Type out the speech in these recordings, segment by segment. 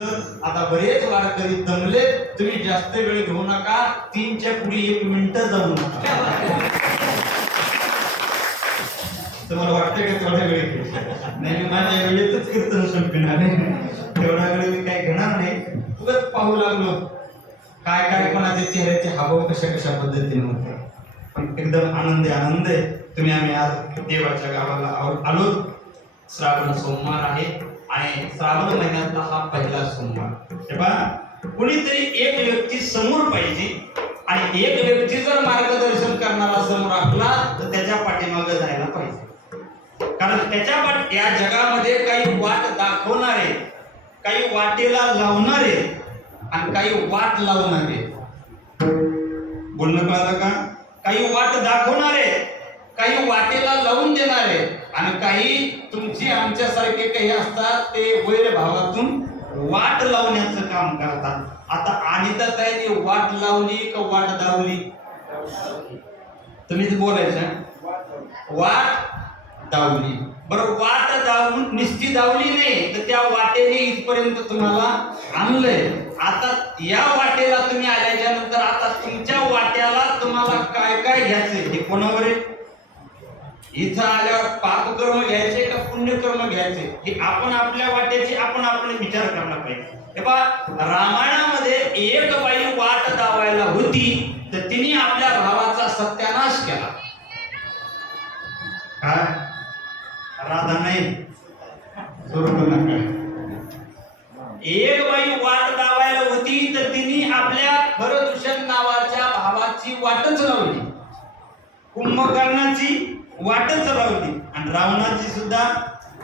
आता बरेच वारकरी दमले तुम्ही जास्त वेळ घेऊ नका तीनच्या पुढे एक मिनिट जाऊ नका. तुम्हाला वाटतं का तेवढ्या वेळ नाही माझ्या वेळेतच कीर्तन संपणार तेवढा वेळ मी काय घेणार नाही. उगाच पाहू लागलो. काय काय कोणाच्या चेहऱ्याचे हावभाव कशा कशा पद्धतीने होते? पण एकदम आनंद आहे, आनंद. आहे तुम्ही आम्ही आज देवाच्या गावाला आलो. श्रावण सोमवार आहे. आणि श्रावण महिन्यातला हा पहिला सोमवार. तेव्हा कुणीतरी एक व्यक्ती समोर पाहिजे आणि एक व्यक्ती जर मार्गदर्शन करणारा समोर आपला तर त्याच्या पाठीमागे जायला पाहिजे. कारण त्याच्या पाठ या जगामध्ये काही वाट दाखवणारे काही वाटेला लावणारे आणि काही वाट लावणारे. बोलणं कळालं का? काही वाट दाखवणारे काही वाटेला लावून देणारे. आणि काही तुमची आमच्यासारखे काही असतात ते वैर भावातून वाट लावण्याचं काम करतात. आता अनिता काय ती वाट लावली का वाट दावली तुम्हीच बोलायचं. वाट दावली बरं वाट दावून निश्चित दावली नाही तर त्या वाटेने इथपर्यंत तुम्हाला आणलंय. आता या वाटेला तुम्ही आल्याच्यानंतर आता तुमच्या वाट्याला तुम्हाला काय काय घ्यायचंय हे कोणावर आहे? इथं आल्यावर पापकर्म घ्यायचे का पुण्यकर्म घ्यायचे? हे आपण आपल्या वाट्याचे आपण आपण विचार करायला पाहिजे. हे पहा रामायणामध्ये एक बाई वाट दावायला होती तर तिने आपल्या भावाचा सत्यानाश केला. काय? राधा नाही. एक बाई वाट दावायला होती तर तिने आपल्या भरदूषण नावाच्या भावाची वाटच लावली. कुंभकर्णाची वाटच लावली आणि रावणाची सुद्धा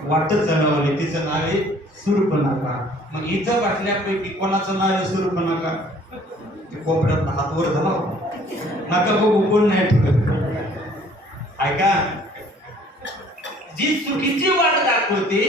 वाटच लावली तिचं नाव आहे सुरपनाका. मग इथं वाटल्यापैकी कोणाचं नाव आहे सुरपनाका? ते कोपऱ्यात हात वर धरा नका बघू कोण नाही ठेवत. ऐका. जी चुकीची वाट दाखवते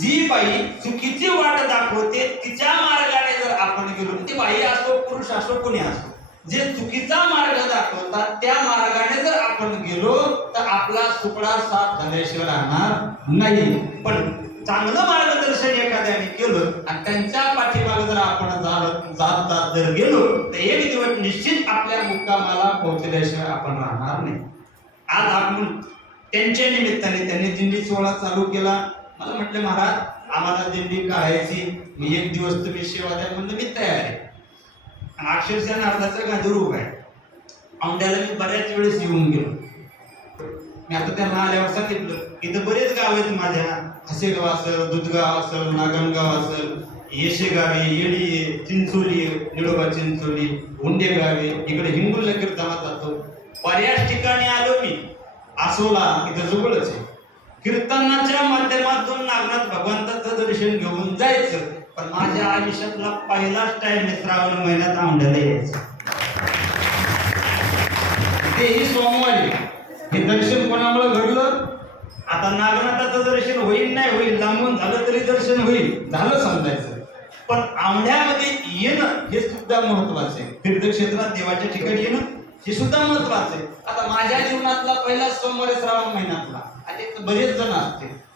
जी बाई चुकीची वाट दाखवते तिच्या मार्गाने जर आपण गेलो ती बाई असो पुरुष असो कोणी असो जे चुकीचा मार्ग दाखवतात त्या मार्गाने जर आपण गेलो तर आपला सुपडा साफ झाल्याशिवाय राहणार नाही. पण चांगलं मार्गदर्शन एखाद्याने केलं आणि त्यांच्या पाठीमागे जर आपण जात जात जर गेलो तर एक दिवस निश्चित आपल्या मुक्कामाला पोहोचल्याशिवाय आपण राहणार नाही. आज आपण त्यांच्या निमित्ताने त्यांनी दिंडी सोहळा चालू केला. मला म्हटलं महाराज आम्हाला दिंडी काढायची. मी एक दिवस तुम्ही सेवा द्या म्हणलं मी तयार आहे. आणि अक्षरशः नारदाचा गाजर उभा आहे. औंड्याला मी बऱ्याच वेळेस येऊन गेलो. मी आता त्यांना आल्यावर सांगितलं इथं बरेच गाव आहेत माझ्या. हसेगाव असेल दुधगाव असेल नागणगाव असेल येशेगावे येळी चिंचोली निळोबा निडोबा चिंचोली उंडेगावे इकडे हिंगुल्ला कीर्तनात जातो. बऱ्याच ठिकाणी आलो मी. आसोला इथं जवळच आहे. कीर्तनाच्या माध्यमातून नागनाथ भगवंताचं दर्शन घेऊन जायचं. पण माझ्या आयुष्यातला पहिलाच टाइम श्रावण महिन्यात आंब्याला यायचं. तेही सोमवारी हे दर्शन कोणामुळे घडलं? आता नागनाथाचं दर्शन होईल नाही होईल लांबून झालं तरी दर्शन होईल. झालं समजायचं. पण औंढ्यामध्ये येणं हे सुद्धा महत्वाचं आहे. तीर्थक्षेत्रात देवाच्या ठिकाणी येणं हे सुद्धा महत्वाचं आहे. आता माझ्या जीवनातला पहिला सोमवारी श्रावण महिन्यातला. आणि बरेच जण असते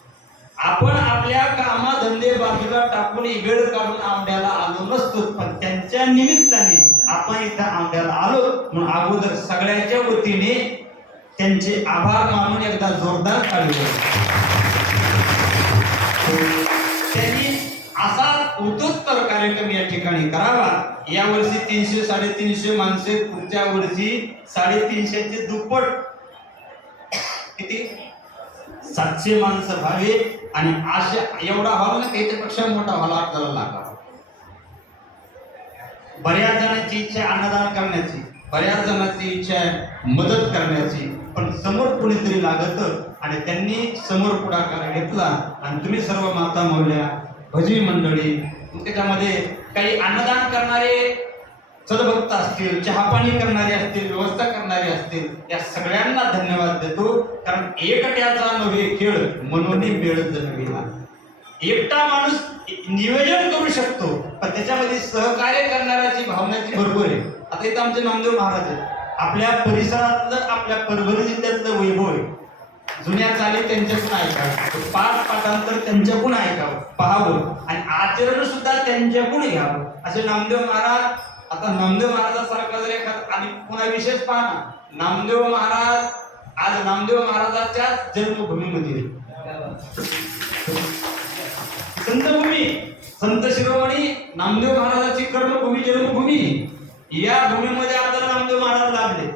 आपण आपल्या कामा धंदे बाजूला टाकून वेळ काढून आंब्याला आलो नसतो. पण त्यांच्या निमित्ताने आपण इथं आंब्याला आलो. म्हणून अगोदर सगळ्याच्या वतीने त्यांचे आभार मानून एकदा जोरदार काढले त्यांनी असा उत्तोत्तर कार्यक्रम या ठिकाणी करावा. या वर्षी तीनशे साडेतीनशे माणसे पुढच्या वर्षी साडेतीनशेचे दुप्पट सातशे माणसं व्हावे आणि अशा एवढा व्हावा ना त्याच्यापेक्षा मोठा व्हावा आपल्याला लागावा. बऱ्याच जणांची इच्छा अन्नदान करण्याची बऱ्याच जणांची इच्छा आहे मदत करण्याची पण समोर कुणीतरी लागत आणि त्यांनी समोर पुढाकार घेतला आणि तुम्ही सर्व माता मौल्या भजी मंडळी त्याच्यामध्ये काही अन्नदान करणारे सदभक्त असतील चहापाणी करणारे असतील असतील या सगळ्यांना धन्यवाद देतो. कारण एकट्याचा नव्हे खेळ म्हणून वेळ जन्मिला एकटा माणूस नियोजन करू शकतो पण त्याच्यामध्ये सहकार्य करणाऱ्याची भावनाची भरपूर आहे. आता इथं आमचे नामदेव महाराज आहेत. आपल्या परिसरातलं आपल्या परभणी जिल्ह्यातलं वैभव आहे. जुन्या चाली त्यांच्याकडून ऐकावं. पाठ पाठांतर त्यांच्याकडून ऐकावं पाहावं. आणि आचरण सुद्धा त्यांच्याकडून घ्यावं. असे नामदेव महाराज आता नामदेव महाराजासारखा जर एखादा आणि पुन्हा विशेष पाहा नामदेव महाराज आज नामदेव महाराजाच्या जन्मभूमीमध्ये. संतभूमी संत शिरोमणी नामदेव महाराजाची कर्मभूमी जन्मभूमी या भूमीमध्ये आता नामदेव महाराज लाभले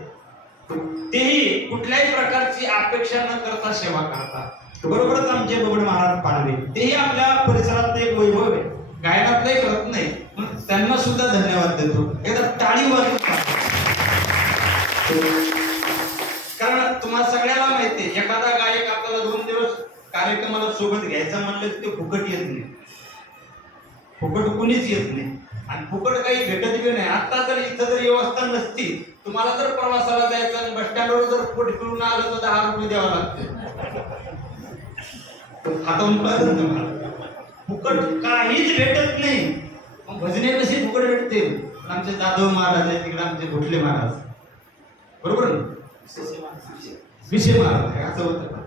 तेही कुठल्याही प्रकारची अपेक्षा न करता सेवा करतात. बरोबरच आमचे बबड महाराज पाडवे. तेही आपल्या परिसरात एक वैभव आहे. गायनातलं एक रत्न आहे त्यांना सुद्धा धन्यवाद देतो. एकदा टाळी वाजवून कारण तुम्हाला सगळ्याला माहिती एखादा गायक आपल्याला दोन दिवस कार्यक्रमाला सोबत घ्यायचा म्हणलं तर ते फुकट येत नाही. फुकट कुणीच येत नाही. आणि फुकट काही भेटत बी नाही. आता जर इथं जर व्यवस्था नसती तुम्हाला जर प्रवासाला जायचं आणि बस स्टँडवर जर पोट फिरून आलं तर दहा रुपये द्यावं लागते. हातावून कळलं तुम्हाला. फुकट काहीच भेटत नाही. मग भजने कशी फुकट भेटते. आमचे जाधव महाराज आहे तिकडे आमचे भोसले महाराज. बरोबर ना? विषय महाराज आहे, असं होतं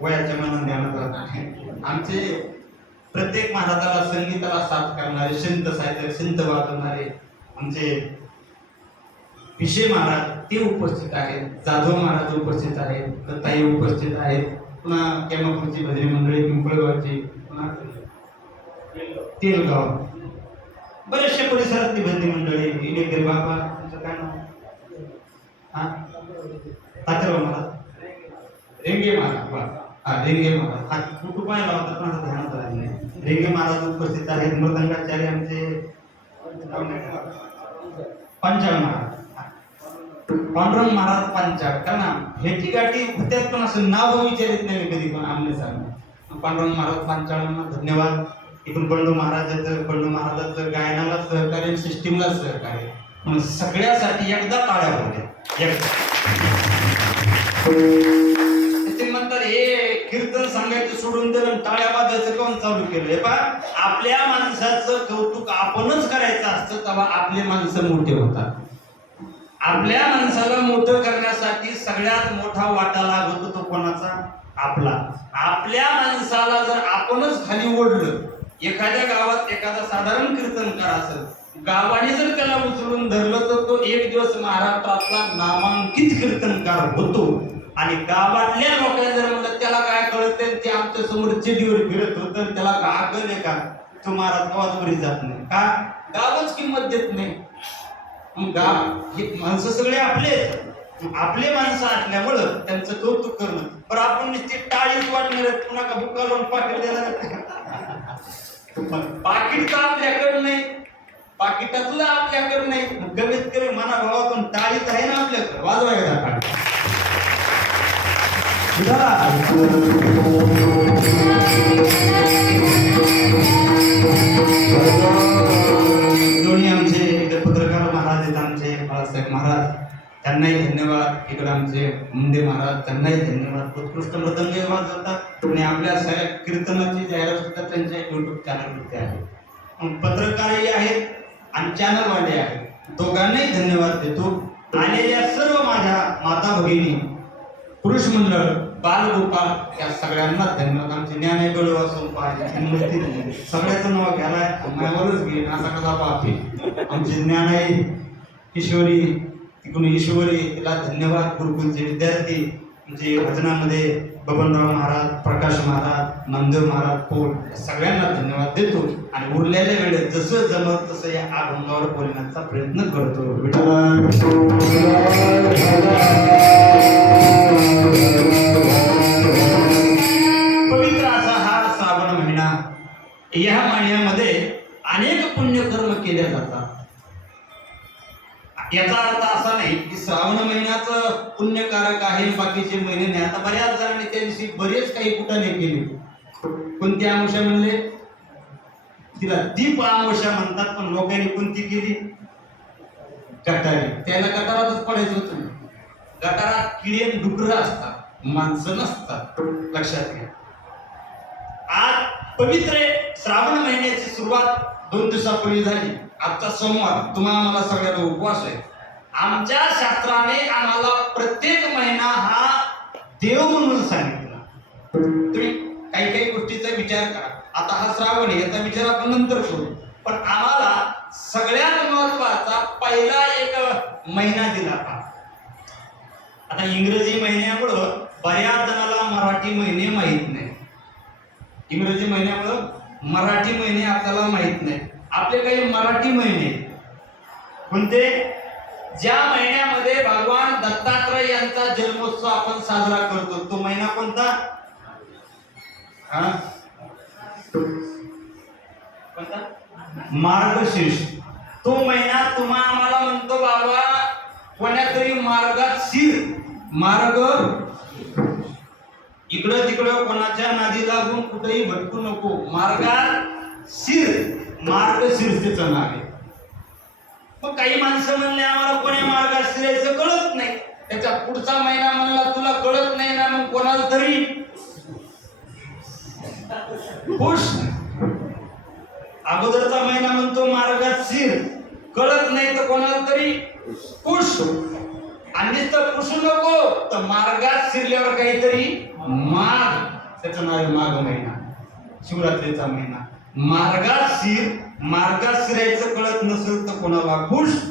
वयाच्या मनात ध्यानात राहत आहे. आमचे प्रत्येक महाराजाला संगीताला साथ करणारे संत साहित्य संत वाजवणारे आमचे विषय महाराज ते उपस्थित आहेत जाधव महाराज उपस्थित आहेत ताई उपस्थित आहेत पुन्हा केमापूरची भजनी मंडळी पिंपळगावची पुन्हा तेलगाव बरेचशा परिसरातली भजनी मंडळी इलेगिरी बाबा हा? तात्याराव मला रेंगे महाराज हा रेंगे महाराज हा कुठं पाहिला होता पण ध्यानात राहिलं नाही. रेंगे महाराज उपस्थित आहेत मृदंगाचार्य आमचे पंचाळ महाराज. पांडुरंग महाराज पंचाळ कारण भेटीगाठी होत्यात पण असं नाव विचारित नाही कधी पण आमने सांग पांडुरंग महाराज पांचाळांना धन्यवाद. इथून बंडू महाराजाचं बंडू महाराजाचं गायनाला सहकार्य सिस्टीमला सहकार्य. म्हणून सगळ्यासाठी एकदा टाळ्या होत्या. ते म्हणतात हे कीर्तन सांगायचं सोडून दिलं टाळ्या वाजायचं कोण चालू केलं. हे पा आपल्या माणसाचं कौतुक आपणच करायचं असतं तेव्हा आपले माणसं मोठे होतात. आपल्या माणसाला मोठं करण्यासाठी सगळ्यात मोठा वाटा लागतो तो कोणाचा? आपला. आपल्या माणसाला जर आपणच खाली ओढलं एखाद्या गावात एखादा साधारण कीर्तनकार असेल गावाने जर त्याला उचलून धरलं तर तो एक दिवस महाराष्ट्रातला नामांकित कीर्तनकार होतो. आणि गावातल्या लोकांनी जर म्हणलं त्याला काय कळत ते आमच्यासमोर चिडीवर फिरत होत त्याला का अकल आहे का? तो महाराज गावात जात नाही. का? गावच किंमत देत नाही. मग गाव हे माणसं सगळे आपले आपले माणसं असल्यामुळं त्यांचं कौतुक करणं. पण आपण निश्चित टाळीच वाटणार पुन्हा का बुका लावून पाकिट देणार पाकिट तर आपल्याकडं नाही. पाकिटातलं आपल्याकडे नाही मग कमीत कमी मनाभावातून टाळीत आहे ना आपल्याकडे वाजवायला दोन्ही आमचे इकडे पत्रकार महाराज आहेत आमचे बाळासाहेब महाराज. त्यांनाही धन्यवाद. इकडे आमचे मुंडे महाराज त्यांनाही धन्यवाद. उत्कृष्ट मृदंग वाजवतात. आणि आपल्या सगळ्या कीर्तनाची जाहिरात सुद्धा त्यांच्या युट्यूब चॅनलवरती आहे. पत्रकारही आहेत. आणि चॅनलवाले आहेत दोघांनाही धन्यवाद देतो. आलेल्या सर्व माझ्या माता भगिनी पुरुष मंडळ बालगोपाल या सगळ्यांना धन्यवाद. आमचे ज्ञान डोळे असून पाहिजे सगळ्याचं नाव घ्यायला माझ्यावरच घेईन असा कसा पाहते? आमचे ज्ञानाई किशोरी तिकडून ईश्वरी तिला धन्यवाद. गुरुकुलचे विद्यार्थी म्हणजे भजनामध्ये बबनराव महाराज प्रकाश महाराज नामदेव महाराज कोट या सगळ्यांना धन्यवाद देतो आणि उरलेल्या वेळेत जसं जमत तसं या अभंगावर बोलण्याचा प्रयत्न करतो. पवित्र असा हा श्रावण महिना या महिन्यामध्ये अनेक पुण्यकर्म केले जातात. याचा अर्थ असा नाही की श्रावण महिन्याचं पुण्यकारक आहे बाकीचे महिने नाही. आता बऱ्याच जणांनी त्या दिवशी बरेच काही कुटाने केले. कोणती आमुषा म्हणले? तिला दीप आमुषा म्हणतात पण लोकांनी कोणती केली? गटारी. त्याला गटारातच पडायचं होतं. गटारात किडे डुकर असतात. माणसं नसतात. लक्षात घ्या. आज पवित्र श्रावण महिन्याची सुरुवात दोन दिवसापूर्वी झाली. आजचा सोमवार तुम्हाला मला सगळ्याला उपवास आहे. आमच्या शास्त्राने आम्हाला प्रत्येक महिना हा देव म्हणून सांगितला. तुम्ही काही काही गोष्टीचा विचार करा. आता हा श्रावण आहे याचा विचार आपण नंतर करू. पण आम्हाला सगळ्यात महत्त्वाचा पहिला एक महिना दिला हा आता इंग्रजी महिन्यामुळं बऱ्याच जणाला मराठी महिने माहीत नाही. इंग्रजी महिन्यामुळं मराठी महिने आपल्याला माहीत नाही. आपले काही मराठी महिने. कोणते? ज्या महिन्यामध्ये भगवान दत्तात्रय यांचा जन्मोत्सव आपण साजरा करतो तो महिना कोणता? हा? कोणता? मार्गशीर्ष. तो महिना तुम्हा आम्हाला म्हणतो बाबा कोण्यातरी मार्गात शिर. मार्ग? इकडं तिकडं कोणाच्या नादी लागून कुठेही भटकू नको. मार्गात शिर. मार्ग शीर्षेचं नाव आहे. मग काही माणसं म्हणले आम्हाला कोणी मार्गात शिरायचं कळत नाही. त्याच्या पुढचा महिना म्हणला तुला कळत नाही ना मग कोणाला तरी खुश अगोदरचा महिना म्हणतो मार्गात शिर. कळत नाही तर कोणाला तरी खुश. आणि तर पुसू नको तर मार्गात शिरल्यावर काहीतरी माग. त्याचं नाव आहे माघ महिना शिवरात्रीचा महिना. मार्गात शिर मार्गात शिरायचं कळत नसेल तर कोणाला खुश?